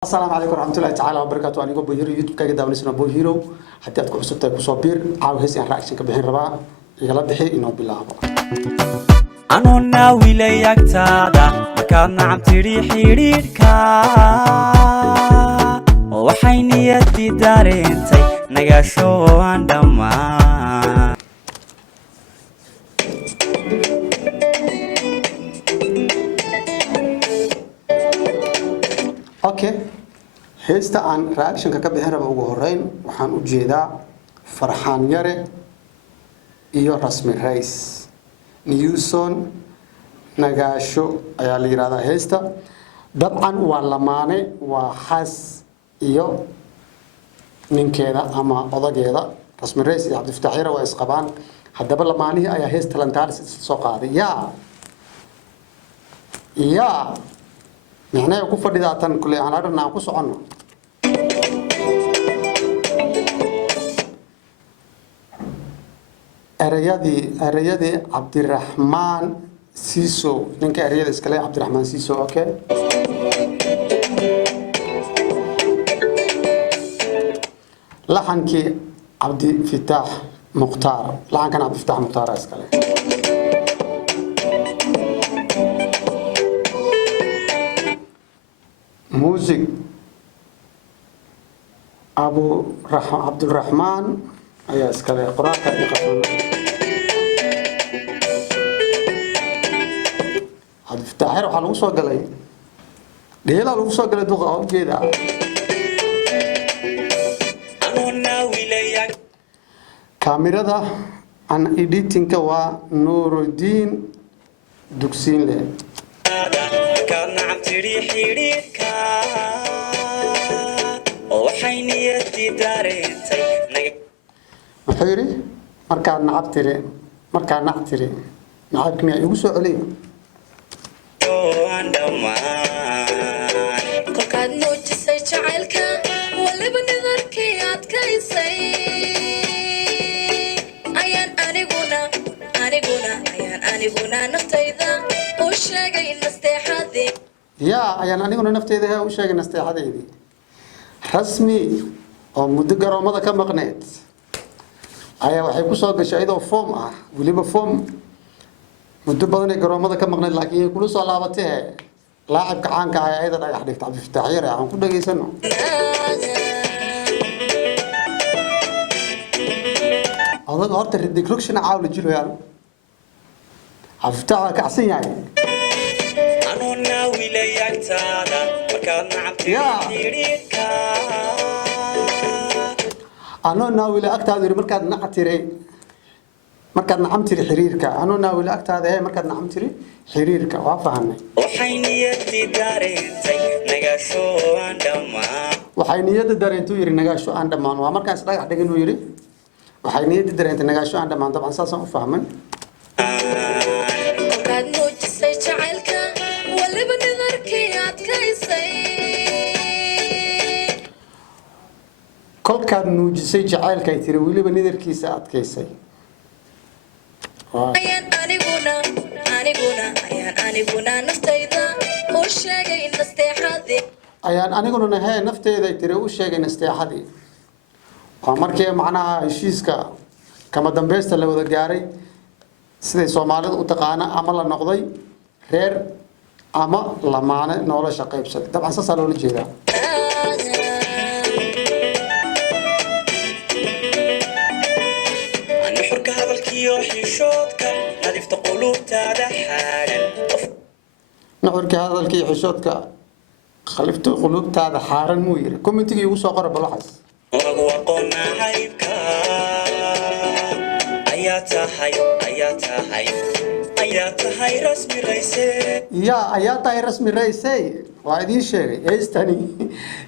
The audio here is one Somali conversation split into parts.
السلام عليكم ورحمة الله تعالى وبركاته. أنا أبو هيرو يوتيوب كاجد داونسنا أبو هيرو حتى أتكون حسبتك كصبير عاوز يعني رأيك كبحين ربع يلا بحي إنه بالله أنا ناوي ليك تادا مكان عم تريح يريدكا وحيني يدي دارينتي نقاشو عندما أوكي هيستا عن رأيكشن كبحين ربع وجهرين وحن أجيدا فرحان يري إيو رسمي رئيس نيوسون نقاشو أيالي رادا هيستا طبعا واللماني وحاس إيو من كذا أما أضاقيدا رسمي رئيس عبد الفتاح يرى وإسقبان حتى باللماني أيا هيستا لانتارس السوق هذه يا يعني يكون فرداتن كل أنا أرى ناقص عنه أريادي عبد الرحمن سيسو نك أريادي إسكالي عبد الرحمن سيسو أوكي لحنك عبد الفتاح مختار لحن كان عبد الفتاح مختار إسكالي موسيقى عبد الرحمن أي إسكالي قراءة نقطة عبد الفتاح يروح على وصو قلي ليلا على وصو قلي دوغا أو كذا كاميرا ده عن إديتينك ونور الدين دوكسين له كان عم تريح يريدكا وحيني يدي دارينتي محيري مركان نعبتري مركان نعتري نعبك ميا يوسو علي kolkaad muujisay jacaylka waliba nidarkiyaad kaysay ayaan aniguna naftayda u sheegay nasteexadii ayaan aniguna nafteyda u sheegay nasteexadeydii rasmi oo muddo garoomada ka maqneed ayaa waxay ku soo gashay iyadoo foom ah waliba foom muddo badan ee garoomada ka maqneed laakiin ay kula soo laabatay laacibka caanka ah ayada dhagax dhigta Cabdi Fataax Yare aan ku dhageysano adag horta reduction caawla jiro yar Cabdi Fataax ka xasan yahay أنا ناوي ليك تادا مكان عم تريح يريدكا أنا ناوي لأكتاد مركز نعتري مركز نعمتري حريرك أنا ناوي لأكتاد هي مركز نعمتري حريرك وافهمني وحيني يدي دارينتي نقاشو عندما وحيني يد درينتو يري نقاشو عندما ومركز رايح دقنو يري وحيني يد درينت نقاشو عندما طبعا ساسا أفهمن kolkaad muujisay jacaylka waliba nidarkiyaad kaysay كل كان نوجسي جعل كيتري ولي بندر كيس أتكيسي ayaan aniguna naftayda u sheegay nasteexadii أيان أنا قلنا هاي نفتي إذا ترى وش شيء نستيحدي ومركي معناها الشيسكا كما دمبست اللي وذا جاري سيد سومالد وتقانا عمل النقضي غير أما لمانة نولا شقيب سد طبعا سألوا لي جيدا نحرك هذا الكيوح يشوتك نظيفة قلوب تادا حالا نحرك هذا الكي حشوتك خلفت قلوب تاع حارن موير كومنتي يوسو قرب بلحظ وقونا عيبك أياتها هاي رسمي رئيسي يا آياتا رسمي رئيسي وايدين شيء هيس تاني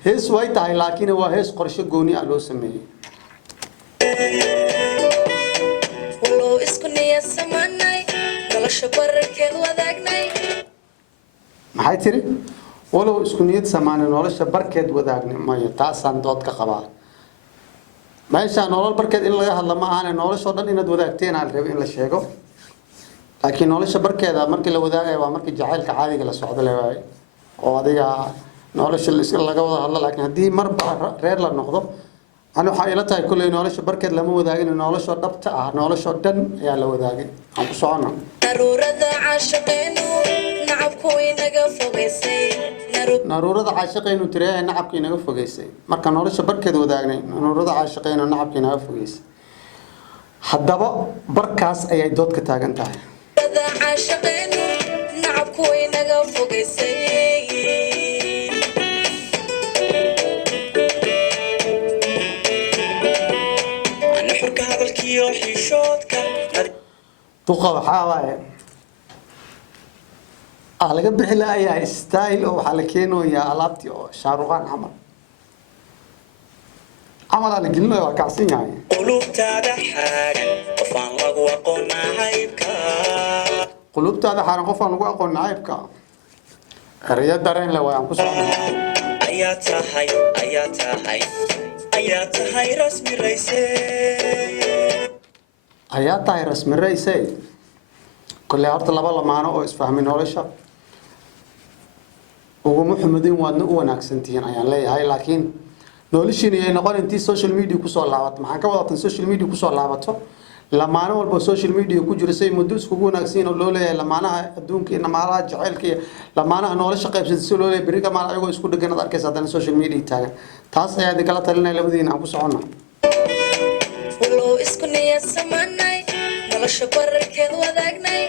هيس وايتا لكن هو هيس قرش جوني على سمي walow isku niyadsamanay nolosha bararkeed wadaagnay maxay tiri walow isku niyad samaanay nolosha barkeed wadaagni maayo taasaan dood ka qabaa meesha nolol barkeed in laga hadlo ma ahan nolosha dhan inaad wadaagteen aan rabay in la sheego laakiin nolosha barkeeda markii la wadaagayo waa markii jacaylka caadiga la socdo leeyahay oo adiga nolosha laga wada hadlo laakiin haddii marba reer la noqdo ani waxaa ila tahay kulley nolosha barkeed lama wadaagin nolosha dhabta ah nolosha dhan ayaa la wadaagay aan ku socono naruurada caashaqeenu nacabku inaga fogaysay naruurada caashaqeenu tiraahay nacabka inaga fogaysay marka nolosha barkeed wadaagnay naruurada caashaqeenu nacabka inaga fogaysay haddaba barkaas ayay dood ka taagan tahay naruurada caashaqeenu nacabku inaga fogaysay duqa waxaa waaye laga bixi lahayaa style oo waxaa la keenayaa alaabtii oo shaaruqaan camal camal la gelinayo waa kacsan yahay qulubtaada xaaran qofaan lagu aqoon nacaybka qulubtaada xaaran qofaan lagu aqoon nacaybka eraya dareen le waan ku socdaa ayaa tahay rasmi raysay ayaa tahay rasmi raysay kulle horta laba lamaano oo isfahmay nolosha ugu muxamedin waadna u wanaagsantihiin ayaan leeyahay laakiin noloshiina ay noqon intii social media ku soo laabato maxaan ka wadatan social media ku soo laabato lamaano walba social media ku jira say muddo isku wanaagsan oo loo leeyahay lamaanaha adduunka iyo lamaanaha jaceylka iyo lamaanaha nolosha qaybsatay si loo leeyahay bariga maal ayagoo isku dhagan ad arkaysa haddana social media taagan taas ayaa idin kala talinaya labadiina aan ku soconnaa wallow isku niyadsamanay nolosha bararkeed wadaagnay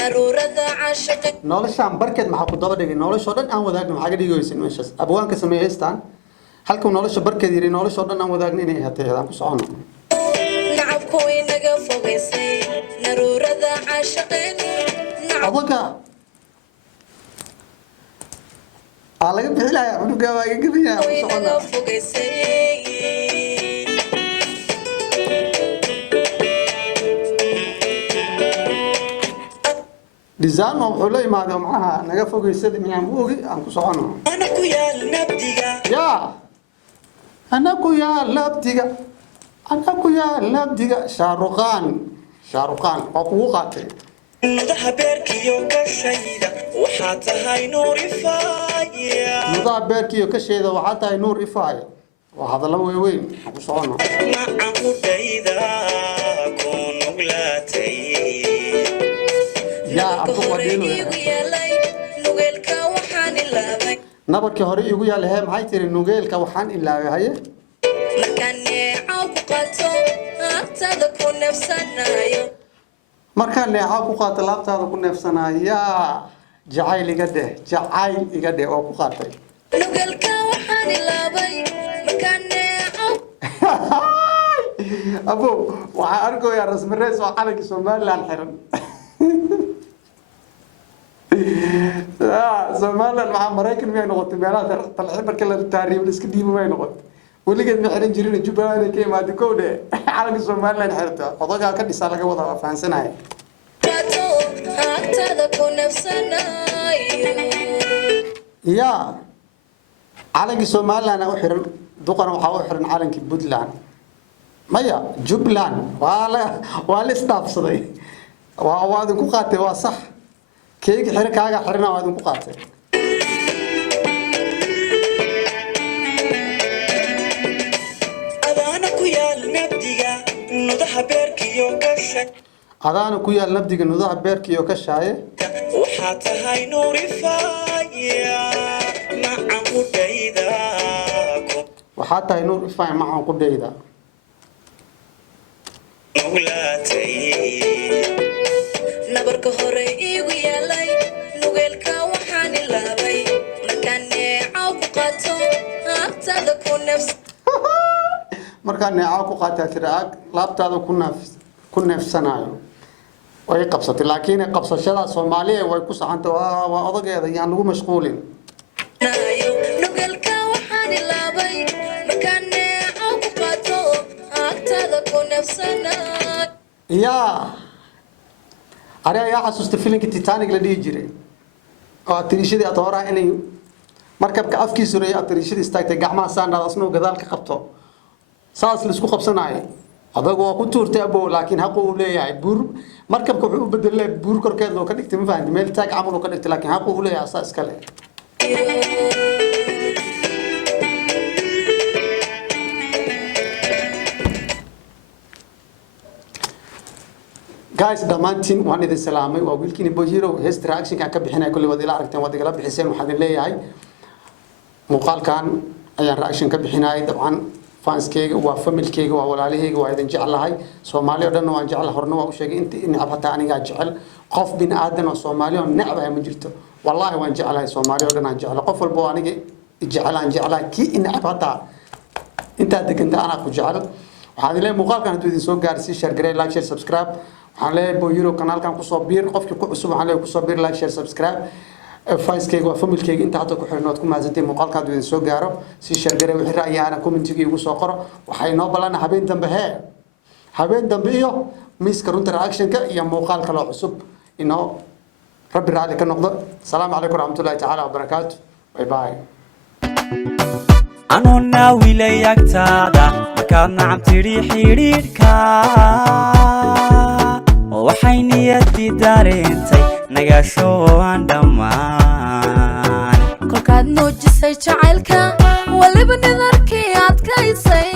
naruurada caashaqe noloshaan barkeed maxaa ku daba dhigay noloshoo dhan aan wadaagno maxaa ka dhigaysin meeshaas abwaanka sameeyaystaan halkuu nolosha barkeed yiri noloshoo dhan aan wadaagno inay ahaatay aan ku soconno nacabku inaga fogaysay naruurada caashaqeenu adoga laga bixi lahaa cunuga waa iga gabayaa aan ku inaga soconnaa fogaysay design wuxuu la imaaday macnaha naga fogaysada miyaan oogi aan ku soconno ana ku yaal nabdiga yaa ana ku yaa labdiga shaaruqaan waa kugu qaatay nudaha beerkiyo gashayda waxaa tahay nuur ifaaya nudaha beerkiiyo kasheeda waxaa tahay nuur ifaaya waa hadallo weyn aan ku soconno macan qudhayda ku nuglaatay yaa nabarka abdu hore wadiino iigu yaalay nugeelka waxaan ilaabay nabarkii hore igu yaal hee maxay tiri nugeelka waxaan ilaaway haye markaan neecaw ku qaato agtaada ku neefsanayo markaan neecaa ku qaata laabtaada ku neefsanaayaa jacayl iga dheh oo ku qaatay nugeelka waxaan ilaabay markaan neecaw abo waxaa arkayaa rasmi reys oo calanka somaliland xiran somaliland maxaa maraykan miyay noqotay meelaha talxiin marka la taariib iska dhiibo may noqotay weligeed ma xiran jirin jubbaland ka imaatay kow dhe calanka somaliland xirta odagaa ka dhisaa laga wada fahansanaya qaato agtaada ku neefsanayo yaa calankii somaliland u xiran duqana waxaa u xiran calankii puntland maya jubbaland waa la isdhaafsaday waa idinku qaatay waa sax keegi xire kaaga xirina waa idinku qaatay adaana ku yaal nabdiga nudaha beerkiyo gashay adaana ku yaal nabdiga nudaha beerkiiyo ka shaaye waxaa tahay nuur ifaaya macan qudhayda ku waxaa tahay nuur ifaan macaan ku dhayda nuglaatay nabarka hore iigu yaalay nugeelka waxaan ilaabay markaan neecaw ku qaato agtaada ku neefs markaa neecaa ku qaataa tira laabtaada ku neefsanaayo way qabsatay laakiin qabsashada Soomaaliya way ku saxantay waa odageeda yaan lagu mashquulin nayo nugeelka waxaan ilaabay markaan neecaw ku qaato agtaada ku neefsanayo yaa ayaa xasuusta filimka Titanic la dhigi jiray oo atirishadii adooraa inay markabka afkiisu reeyay atirishadii istaagtay gacmaha saandada asnoo gadaal ka qabto saas la isku qabsanaay adagu waa ku tuurtay abo laakiin xaq uu leeyahay buur markabka wuxuu u bedelay buur korkeed loo ka dhigtay ma fahanti meel taag camal oo ka dhigtay laakiin xaq uu leeyahay asaas kale guys dhammaantiin waan idin salaamay waa wiilkiina Bohiro heesta reaction-ka ka bixinay kulli wada ila aragteen wada igala bixiseen waxaan idin leeyahay muuqaalkan ayaan reaction ka bixinay dabcan fanskeyga waa familkeyga waa walaalaheyga waa idin jeclahay Soomaaliya oo dhan waan jeclahay horna waa u sheegay in abata aniga jecel qof bin aadan oo Soomaaliya nacba ma jirto wallahi waan jeclahay Soomaaliya oo dhan aan jeclahay qof walba aniga jeclaan ki in abata inta deganta ana ku jecel waxaan ilaa muuqaalkan haduu idin soo gaarsiin share gareey like share subscribe waxaan leeyahay Bohiro kanaalkan ku soo biir qofkii ku cusub waxaan leeyahay ku soo biir like share subscribe fanskeyga waa familkeyga inta hadda ku xirnood ku maasantay muuqaalkan haduu idin soo gaaro si share gareey wixii ra'yana commentiga igu soo qoro waxay noo balana habeen dambe iyo miiska runta reaction-ka iyo muuqaal kale oo cusub inoo rabbi raali ka noqdo salaamu calaykum warahmatullaahi tacaala wabarakaatuh bye bye anuna wilayagtaada markaad nacam tidhi xidhiidhka waxay niyadii dareentay nagaasho aan dhammaan kolkaad muujisay jacaylka waliba nidarkii adkaysay